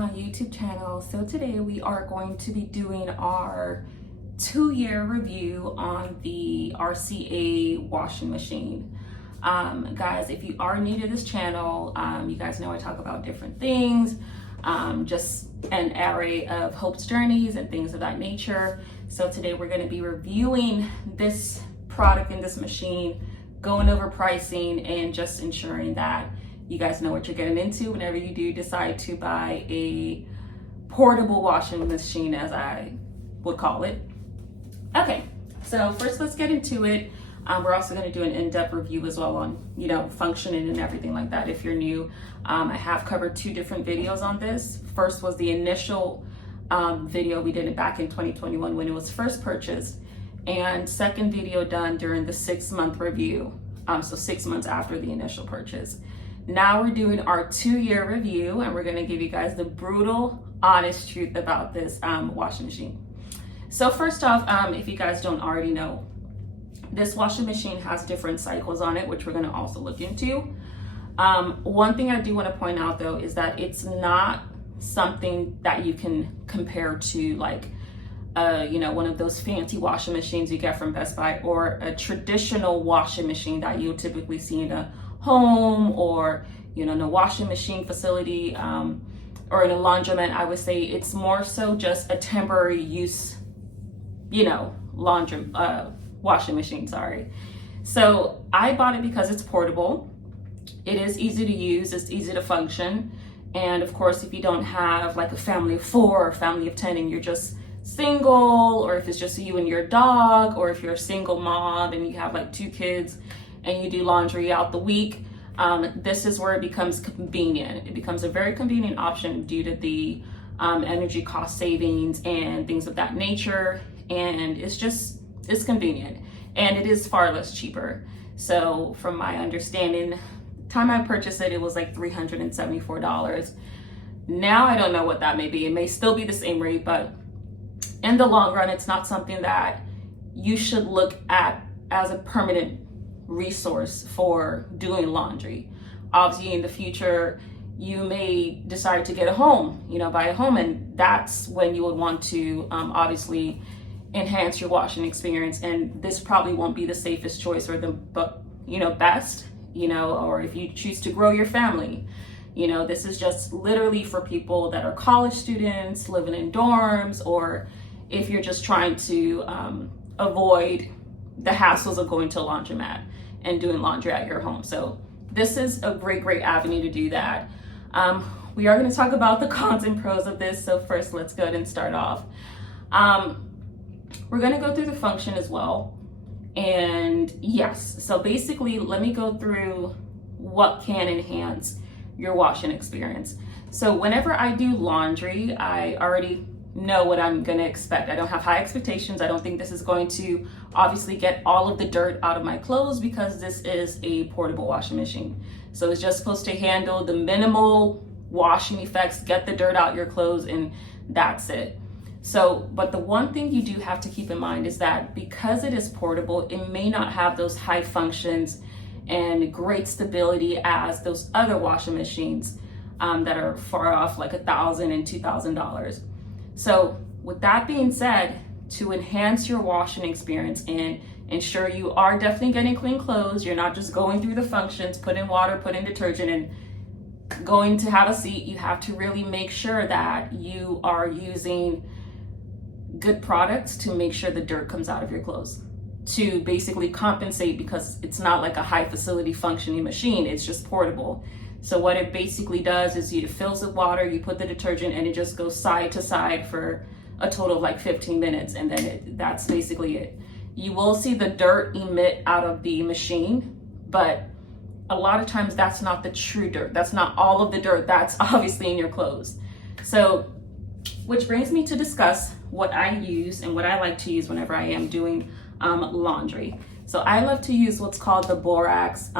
my YouTube channel. So today we are going to be doing our 2-year review on the RCA washing machine. Guys, if you are new to this channel, you guys know I talk about different things, just an array of Hope's journeys and things of that nature. So today we're going to be reviewing this product and this machine, going over pricing and just ensuring that you guys know what you're getting into whenever you do decide to buy a portable washing machine, as I would call it. Okay, so first let's get into it. We're also going to do an in-depth review as well on, functioning and everything like that. If you're new, I have covered 2 different videos on this. First was the initial video we did it back in 2021 when it was first purchased, and second video done during the 6-month review, so 6 months after the initial purchase. Now we're doing our 2-year review, and we're going to give you guys the brutal, honest truth about this washing machine. So first off, if you guys don't already know, this washing machine has different cycles on it, which we're going to also look into. One thing I do want to point out though is that it's not something that you can compare to like one of those fancy washing machines you get from Best Buy, or a traditional washing machine that you'll typically see in a home or in a washing machine facility, or in a laundromat. I would say it's more so just a temporary use, washing machine, sorry. So I bought it because it's portable. It is easy to use, it's easy to function. And of course, if you don't have like a family of 4 or a family of 10 and you're just single, or if it's just you and your dog, or if you're a single mom and you have like 2 kids and you do laundry out the week, this is where it becomes convenient. It becomes a very convenient option due to the energy cost savings and things of that nature. And it's convenient, and it is far less cheaper. So from my understanding, time I purchased it, it was like $374. Now I don't know what that may be. It may still be the same rate, but in the long run, it's not something that you should look at as a permanent resource for doing laundry. Obviously, in the future, you may decide to get a home, buy a home, and that's when you would want to obviously enhance your washing experience. And this probably won't be the safest choice or the best, or if you choose to grow your family. This is just literally for people that are college students living in dorms, or if you're just trying to avoid the hassles of going to a laundromat and doing laundry at your home. So this is a great avenue to do that. We are going to talk about the cons and pros of this. So first, let's go ahead and start off. We're going to go through the function as well. And yes, so basically, let me go through what can enhance your washing experience. So whenever I do laundry, I already know what I'm going to expect. I don't have high expectations. I don't think this is going to obviously get all of the dirt out of my clothes, because this is a portable washing machine. So it's just supposed to handle the minimal washing effects, get the dirt out your clothes, and that's it. So, but the one thing you do have to keep in mind is that because it is portable, it may not have those high functions and great stability as those other washing machines that are far off, like $1,000 and $2,000. So with that being said, to enhance your washing experience and ensure you are definitely getting clean clothes, you're not just going through the functions, put in water, put in detergent, and going to have a seat, you have to really make sure that you are using good products to make sure the dirt comes out of your clothes, to basically compensate, because it's not like a high facility functioning machine, it's just portable. So what it basically does is it fills with water, you put the detergent, and it just goes side to side for a total of like 15 minutes, and then that's basically it. You will see the dirt emit out of the machine, but a lot of times that's not the true dirt. That's not all of the dirt that's obviously in your clothes. So, which brings me to discuss what I use and what I like to use whenever I am doing laundry. So I love to use what's called the borax.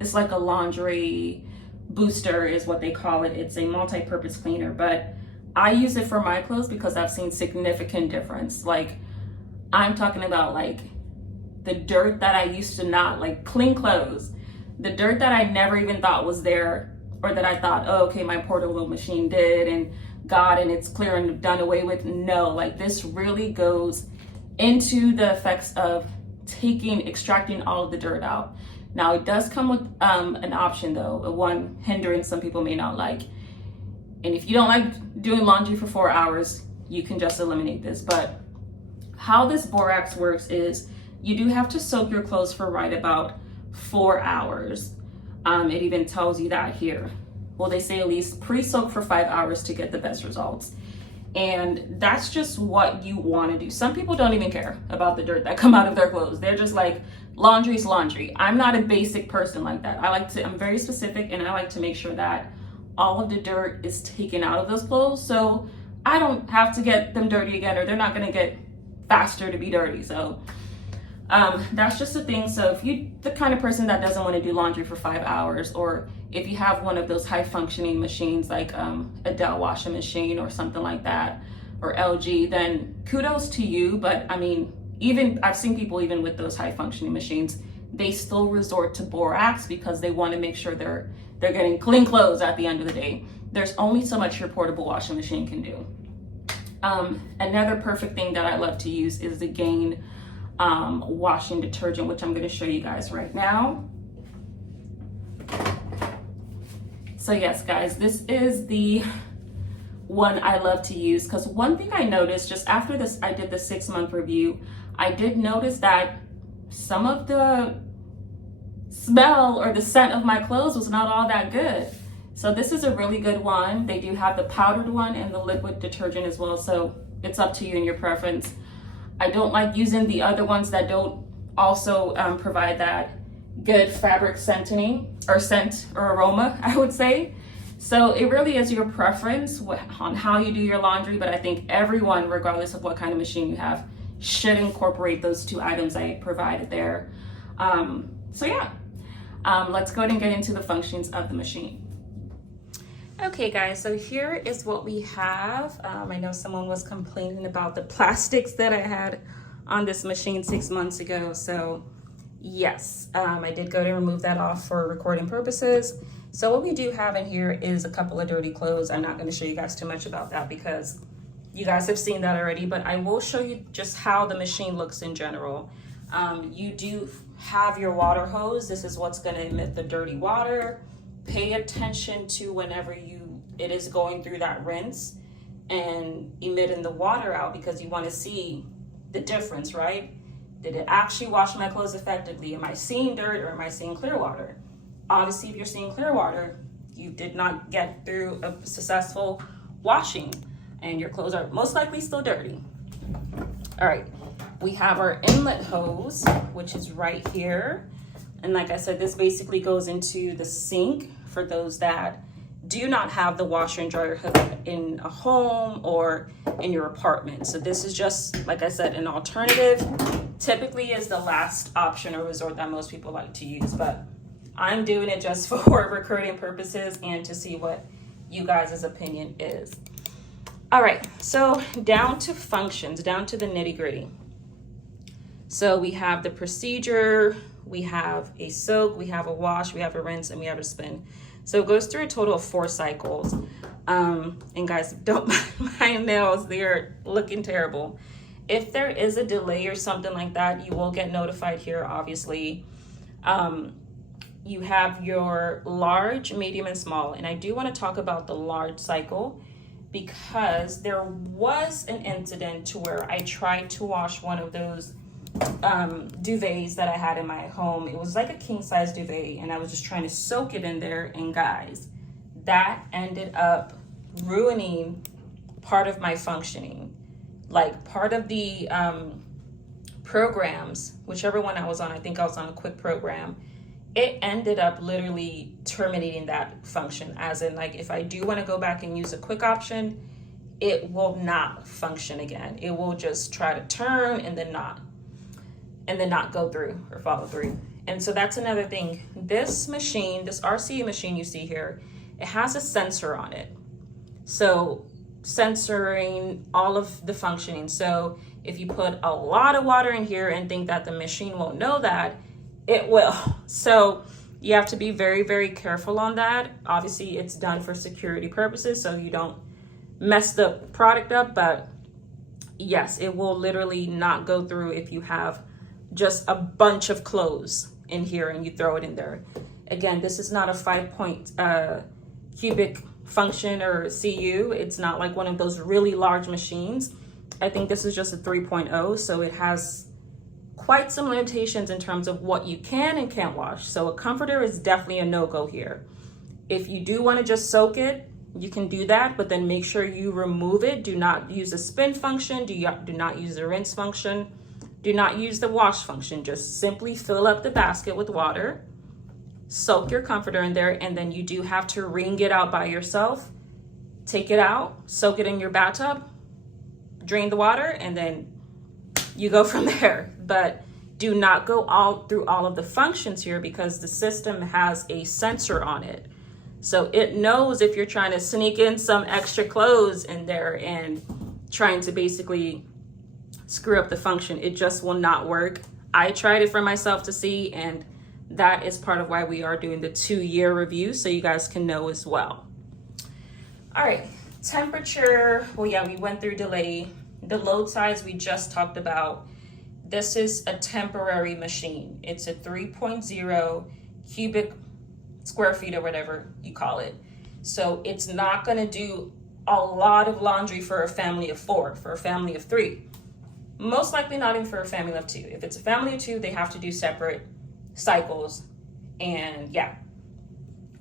It's like a laundry booster is what they call it. It's a multi-purpose cleaner, but I use it for my clothes because I've seen significant difference. Like, I'm talking about like the dirt that I used to not like clean clothes, the dirt that I never even thought was there or that I thought, oh, okay, my portable machine did and got and it's clear and done away with. No, like this really goes into the effects of extracting all of the dirt out. Now it does come with an option though, one hindrance some people may not like. And if you don't like doing laundry for 4 hours, you can just eliminate this. But how this borax works is you do have to soak your clothes for right about 4 hours. It even tells you that here. Well, they say at least pre-soak for 5 hours to get the best results. And that's just what you want to do. Some people don't even care about the dirt that come out of their clothes. They're just like, laundry is laundry. I'm not a basic person like that. I'm very specific, and I like to make sure that all of the dirt is taken out of those clothes, so I don't have to get them dirty again, or they're not going to get faster to be dirty. So that's just the thing. So if you're the kind of person that doesn't want to do laundry for 5 hours, or if you have one of those high functioning machines like a Dell washing machine or something like that, or LG, then kudos to you. But I mean, even I've seen people even with those high functioning machines, they still resort to borax because they want to make sure they're getting clean clothes at the end of the day. There's only so much your portable washing machine can do. Another perfect thing that I love to use is the Gain washing detergent, which I'm going to show you guys right now. So yes, guys, this is the one I love to use, because one thing I noticed just after this, I did the 6-month review, I did notice that some of the smell or the scent of my clothes was not all that good. So this is a really good one. They do have the powdered one and the liquid detergent as well, so it's up to you and your preference. I don't like using the other ones that don't also provide that good fabric scenting or scent or aroma, I would say. So it really is your preference on how you do your laundry, but I think everyone, regardless of what kind of machine you have, should incorporate those 2 items I provided there. So yeah, let's go ahead and get into the functions of the machine. Okay guys, so here is what we have. I know someone was complaining about the plastics that I had on this machine 6 months ago. So yes, I did go to remove that off for recording purposes. So what we do have in here is a couple of dirty clothes. I'm not going to show you guys too much about that because you guys have seen that already, but I will show you just how the machine looks in general. You do have your water hose. This is what's going to emit the dirty water. Pay attention to whenever it is going through that rinse and emitting the water out, because you want to see the difference, right? Did it actually wash my clothes effectively? Am I seeing dirt or am I seeing clear water? Obviously, if you're seeing clear water, you did not get through a successful washing and your clothes are most likely still dirty. All right, we have our inlet hose, which is right here. And like I said, this basically goes into the sink for those that do not have the washer and dryer hooked in a home or in your apartment. So this is just, like I said, an alternative. Typically is the last option or resort that most people like to use, but I'm doing it just for recruiting purposes and to see what you guys' opinion is. All right, so down to functions, down to the nitty-gritty. So we have the procedure, we have a soak, we have a wash, we have a rinse, and we have a spin. So it goes through a total of 4 cycles. And guys, don't mind my nails, they're looking terrible. If there is a delay or something like that, you will get notified here, obviously. You have your large, medium, and small. And I do want to talk about the large cycle because there was an incident to where I tried to wash one of those duvets that I had in my home. It was like a king size duvet and I was just trying to soak it in there, and guys, that ended up ruining part of my functioning. Like part of the programs, whichever one I was on, I think I was on a quick program, it ended up literally terminating that function, as in, like, if I do want to go back and use a quick option, it will not function again. It will just try to turn and then not go through or follow through. And so that's another thing. This machine, this RCA machine you see here, it has a sensor on it. So censoring all of the functioning. So if you put a lot of water in here and think that the machine won't know that, it will. So You have to be very, very careful on that. Obviously, it's done for security purposes, so you don't mess the product up, but yes, it will literally not go through if you have just a bunch of clothes in here and you throw it in there. Again, this is not a 5-point cubic function or CU. It's not like one of those really large machines. I think this is just a 3.0, so it has quite some limitations in terms of what you can and can't wash. So a comforter is definitely a no-go here. If you do want to just soak it, you can do that, but then make sure you remove it. Do not use the spin function. Do not use the rinse function. Do not use the wash function. Just simply fill up the basket with water, soak your comforter in there, and then you do have to wring it out by yourself. Take it out, soak it in your bathtub, drain the water, and then you go from there. But do not go through all of the functions here because the system has a sensor on it. So it knows if you're trying to sneak in some extra clothes in there and trying to basically screw up the function. It just will not work. I tried it for myself to see, and that is part of why we are doing the 2-year review, so you guys can know as well. All right, temperature. Well, yeah, we went through delay. The load size we just talked about. This is a temporary machine. It's a 3.0 cubic square feet or whatever you call it. So it's not going to do a lot of laundry for a family of 4, for a family of 3. Most likely not even for a family of 2. If it's a family of 2, they have to do separate cycles. And yeah.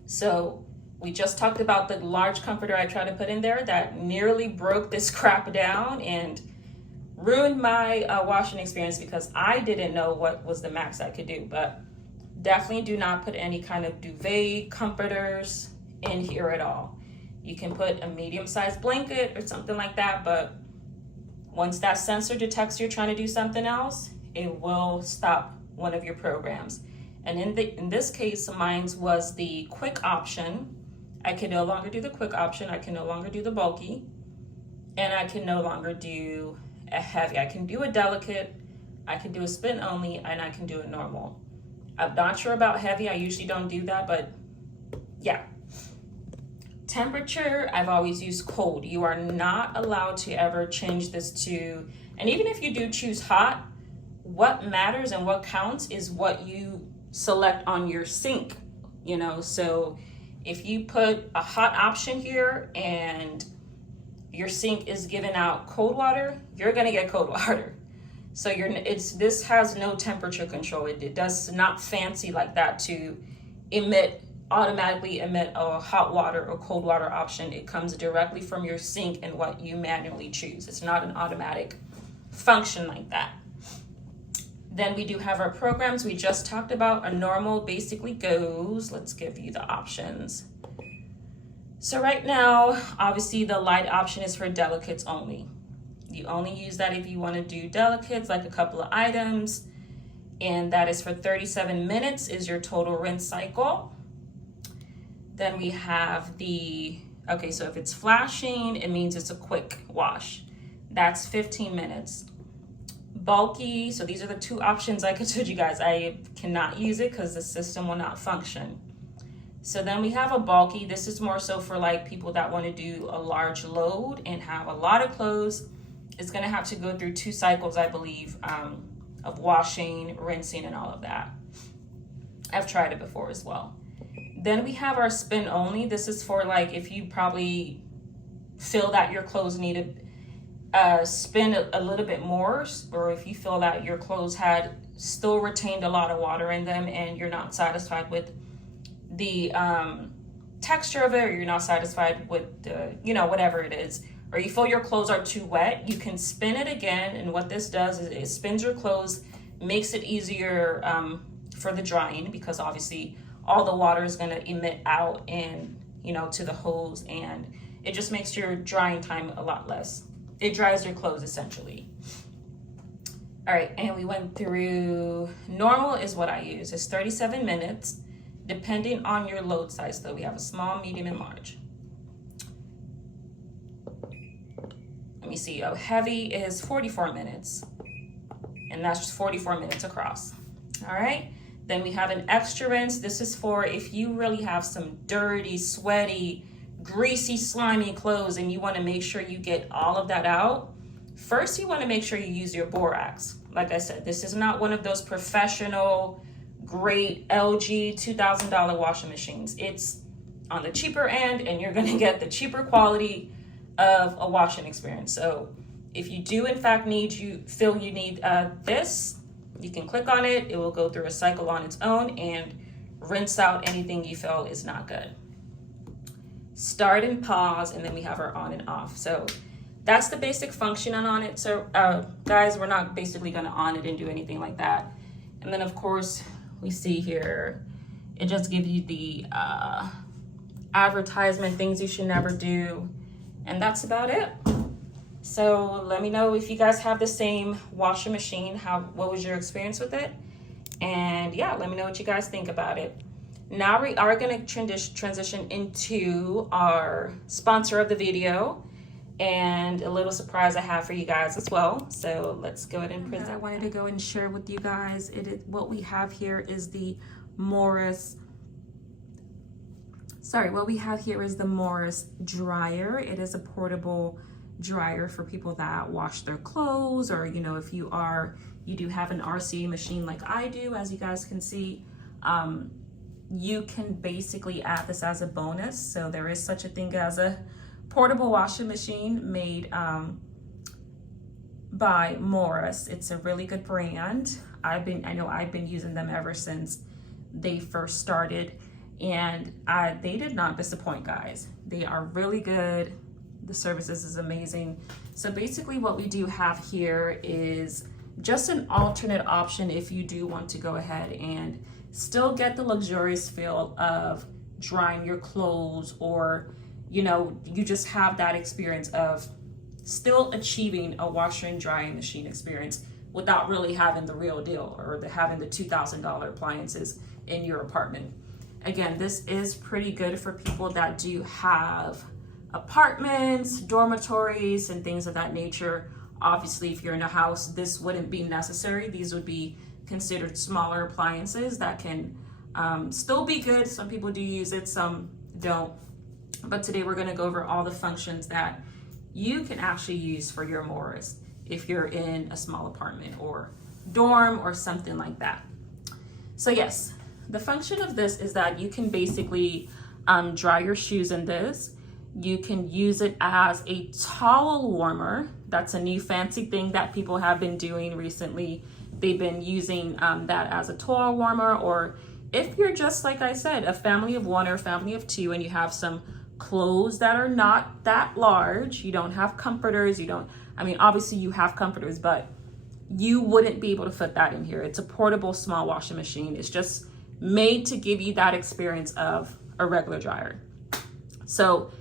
So we just talked about the large comforter I tried to put in there that nearly broke this crap down and ruined my washing experience because I didn't know what was the max I could do. But definitely do not put any kind of duvet comforters in here at all. You can put a medium-sized blanket or something like that, but once that sensor detects you're trying to do something else, it will stop one of your programs. And in this case, mine was the quick option. I can no longer do the quick option. I can no longer do the bulky, and I can no longer do a heavy. I can do a delicate, I can do a spin only, and I can do a normal. I'm not sure about heavy. I usually don't do that, but yeah. Temperature, I've always used cold. You are not allowed to ever change this to, and even if you do choose hot, what matters and what counts is what you select on your sink, you know? So if you put a hot option here and your sink is giving out cold water, you're gonna get cold water. So this has no temperature control. It does not fancy like that to automatically emit a hot water or cold water option. It comes directly from your sink and what you manually choose. It's not an automatic function like that. Then we do have our programs we just talked about. A normal basically goes, let's give you the options. So right now, obviously the light option is for delicates only. You only use that if you want to do delicates, like a couple of items, and that is for 37 minutes is your total rinse cycle. Then we have okay, so if it's flashing, it means it's a quick wash. That's 15 minutes. Bulky, so these are the 2 options like I told you guys. I cannot use it because the system will not function. So then we have a bulky. This is more so for like people that want to do a large load and have a lot of clothes. It's going to have to go through 2 cycles, I believe, of washing, rinsing, and all of that. I've tried it before as well. Then we have our spin only. This is for like if you probably feel that your clothes need to spin a little bit more, or if you feel that your clothes had still retained a lot of water in them and you're not satisfied with the texture of it, or you're not satisfied with the, whatever it is, or you feel your clothes are too wet, you can spin it again. And what this does is it spins your clothes, makes it easier for the drying, because obviously all the water is going to emit out and, to the hose, and it just makes your drying time a lot less. It dries your clothes essentially. All right, and we went through, normal is what I use. It's 37 minutes, depending on your load size though. We have a small, medium, and large. Let me see, heavy is 44 minutes, and that's just 44 minutes across. All right, Then we have an extra rinse. This is for if you really have some dirty, sweaty, greasy, slimy clothes and you want to make sure you get all of that out. First, you want to make sure you use your borax. Like I said, this is not one of those professional, great LG $2,000 washing machines. It's on the cheaper end, and you're going to get the cheaper quality of a washing experience. So if you do in fact feel you need this, you can click on it. It will go through a cycle on its own and rinse out anything you feel is not good. Start and pause, and then we have our on and off. So that's the basic function on it. So guys, we're not basically going to on it and do anything like that. And then of course we see here, it just gives you the advertisement, things you should never do, and that's about it. So let me know if you guys have the same washing machine. What was your experience with it? And yeah, let me know what you guys think about it. Now we are going to transition into our sponsor of the video and a little surprise I have for you guys as well. So let's go ahead and present. I wanted to go and share with you guys what we have here is the Morus dryer. It is a portable dryer for people that wash their clothes, or if you do have an RCA machine like I do, as you guys can see. You can basically add this as a bonus. So there is such a thing as a portable washing machine made by Morus. It's a really good brand. I know I've been using them ever since they first started, and they did not disappoint, guys. They are really good. The services is amazing. So basically what we do have here is just an alternate option if you do want to go ahead and still get the luxurious feel of drying your clothes, or you just have that experience of still achieving a washer and drying machine experience without really having the real deal, or having the $2,000 appliances in your apartment. Again, this is pretty good for people that do have apartments, dormitories, and things of that nature. Obviously, if you're in a house, this wouldn't be necessary. These would be considered smaller appliances that can still be good. Some people do use it, some don't. But today we're going to go over all the functions that you can actually use for your Morus if you're in a small apartment or dorm or something like that. So yes, the function of this is that you can basically dry your shoes in this. You can use it as a towel warmer. That's a new fancy thing that people have been doing recently. They've been using that as a towel warmer, or if you're just, like I said, a family of one or a family of two, and you have some clothes that are not that large, you don't have comforters, obviously you have comforters, but you wouldn't be able to fit that in here. It's a portable small washing machine. It's just made to give you that experience of a regular dryer. So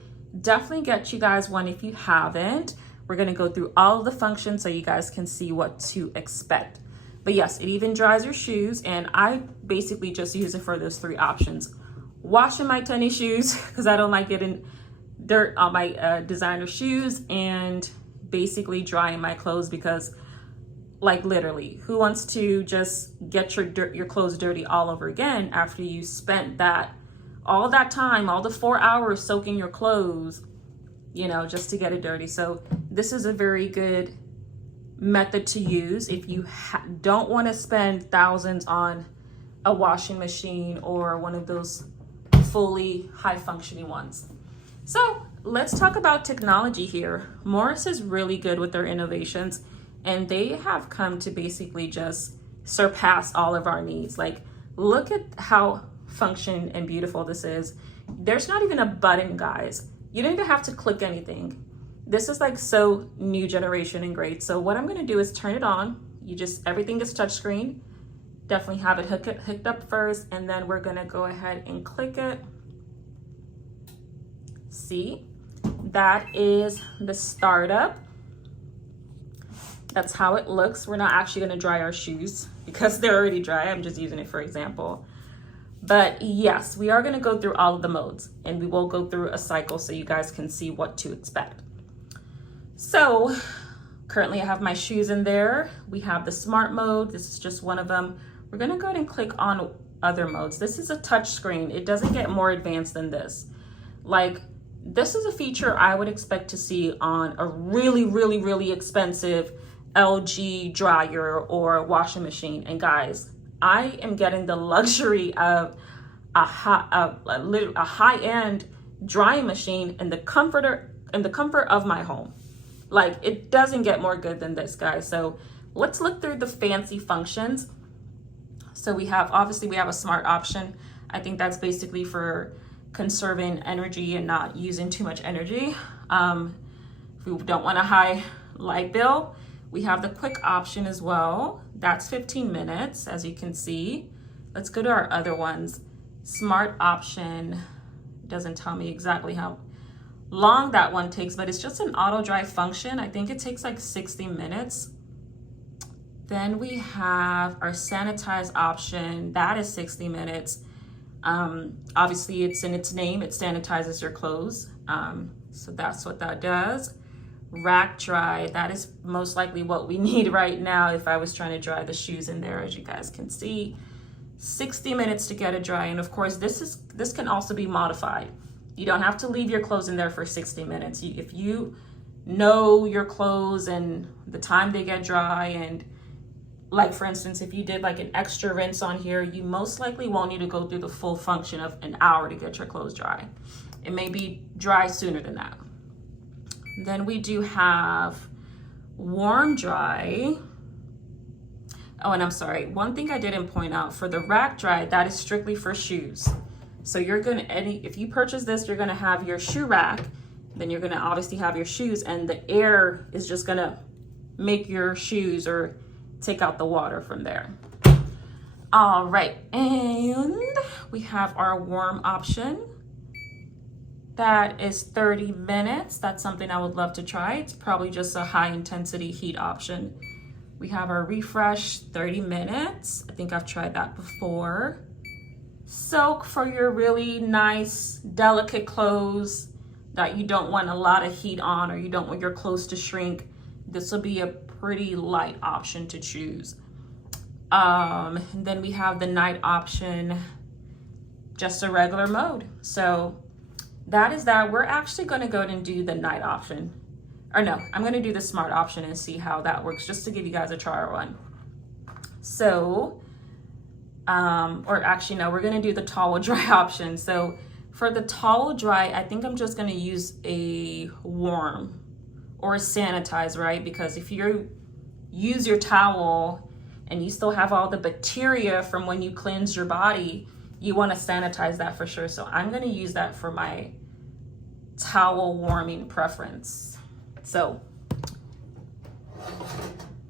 definitely get you guys one if you haven't. We're going to go through all of the functions so you guys can see what to expect. But yes, it even dries your shoes, and I basically just use it for those three options. Washing my tennis shoes because I don't like getting dirt on my designer shoes, and basically drying my clothes because, like, literally, who wants to just get your clothes dirty all over again after you spent all that time, all the 4 hours soaking your clothes, just to get it dirty. So this is a very good method to use if you don't want to spend thousands on a washing machine or one of those fully high functioning ones. So let's talk about technology here. Morus is really good with their innovations, and they have come to basically just surpass all of our needs. Like, look at how function and beautiful this is. There's not even a button, guys. You don't even have to click anything. This is like so new generation and great. So what I'm going to do is turn it on. Everything is touchscreen. Definitely have it hooked up first, and then we're going to go ahead and click it. See, that is the startup. That's how it looks. We're not actually going to dry our shoes because they're already dry. I'm just using it for example. But yes, we are going to go through all of the modes, and we will go through a cycle so you guys can see what to expect. So currently I have my shoes in there. We have the smart mode. This is just one of them. We're gonna go ahead and click on other modes. This is a touch screen. It doesn't get more advanced than this. Like, this is a feature I would expect to see on a really expensive LG dryer or washing machine. And guys, I am getting the luxury of a high-end drying machine in the comfort of my home. Like, it doesn't get more good than this, guys. So let's look through the fancy functions. So we have, obviously we have a smart option. I think that's basically for conserving energy and not using too much energy. If we don't want a high light bill, we have the quick option as well. That's 15 minutes, as you can see. Let's go to our other ones. Smart option doesn't tell me exactly how long that one takes, but it's just an auto dry function. I think it takes like 60 minutes. Then we have our sanitize option. That is 60 minutes. Obviously it's in its name, it sanitizes your clothes. So that's what that does. Rack dry, that is most likely what we need right now if I was trying to dry the shoes in there, as you guys can see. 60 minutes to get it dry. And of course, this can also be modified. You don't have to leave your clothes in there for 60 minutes. If you know your clothes and the time they get dry, and like for instance, if you did like an extra rinse on here, you most likely won't need to go through the full function of an hour to get your clothes dry. It may be dry sooner than that. Then we do have warm dry. Oh, and I'm sorry, one thing I didn't point out, for the rack dry, that is strictly for shoes. So you're gonna, if you purchase this, you're gonna have your shoe rack, then you're gonna obviously have your shoes, and the air is just gonna make your shoes or take out the water from there. All right, and we have our warm option. That is 30 minutes. That's something I would love to try. It's probably just a high intensity heat option. We have our refresh, 30 minutes. I think I've tried that before. Soak for your really nice, delicate clothes that you don't want a lot of heat on, or you don't want your clothes to shrink. This will be a pretty light option to choose. Then we have the night option, just a regular mode. So that is that. We're actually gonna go ahead and do the night option. Or no, I'm gonna do the smart option and see how that works, just to give you guys a trial run. So, or actually no, we're gonna do the towel dry option. So for the towel dry, I think I'm just gonna use a warm or a sanitize, right? Because if you use your towel and you still have all the bacteria from when you cleanse your body, you wanna sanitize that for sure. So I'm gonna use that for my towel warming preference. So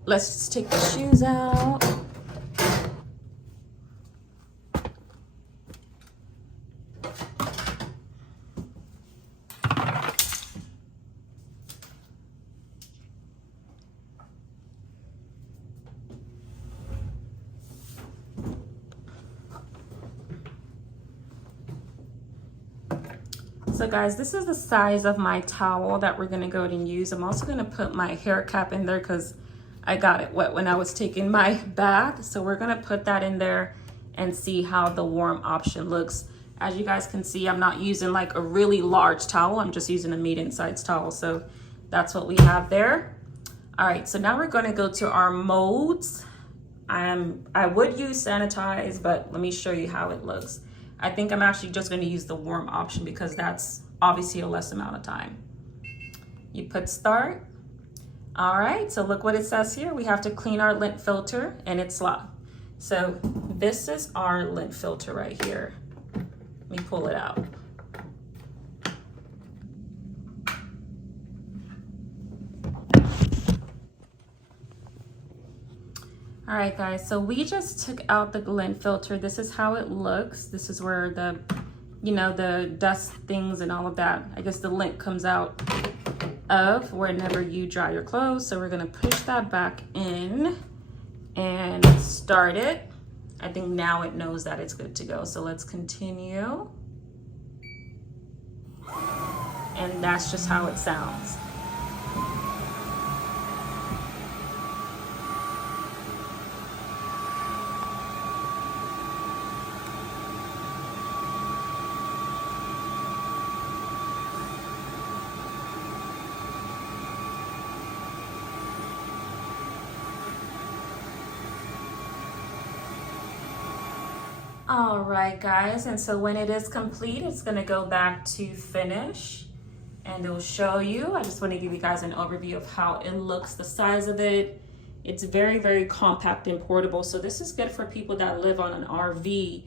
let's just take the shoes out. So guys, this is the size of my towel that we're gonna go ahead and use. I'm also gonna put my hair cap in there because I got it wet when I was taking my bath. So we're gonna put that in there and see how the warm option looks. As you guys can see, I'm not using like a really large towel. I'm just using a medium-sized towel. So that's what we have there. All right, so now we're gonna go to our modes. I would use sanitize, but let me show you how it looks. I think I'm actually just going to use the warm option because that's obviously a less amount of time. You put start. All right, so look what it says here. We have to clean our lint filter, and it's locked. So this is our lint filter right here. Let me pull it out. All right, guys, so we just took out the lint filter. This is how it looks. This is where the, you know, the dust things and all of that, I guess the lint comes out of whenever you dry your clothes. So we're gonna push that back in and start it. I think now it knows that it's good to go. So let's continue. And that's just how it sounds. All right, guys, and so when it is complete, it's gonna go back to finish and it'll show you. I just want to give you guys an overview of how it looks, the size of it. It's very, very compact and portable. So this is good for people that live on an RV,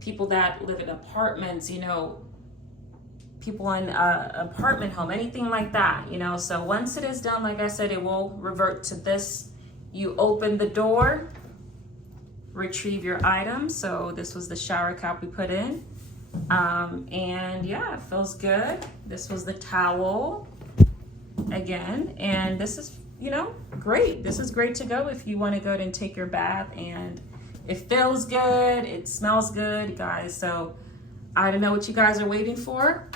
people that live in apartments, you know, people in an apartment home, anything like that, you know. So once it is done, like I said, it will revert to this. You open the door, retrieve your item. So this was the shower cap we put in. And yeah, it feels good. This was the towel again. And this is, you know, great. This is great to go if you want to go ahead and take your bath, and it feels good. It smells good, guys. So I don't know what you guys are waiting for.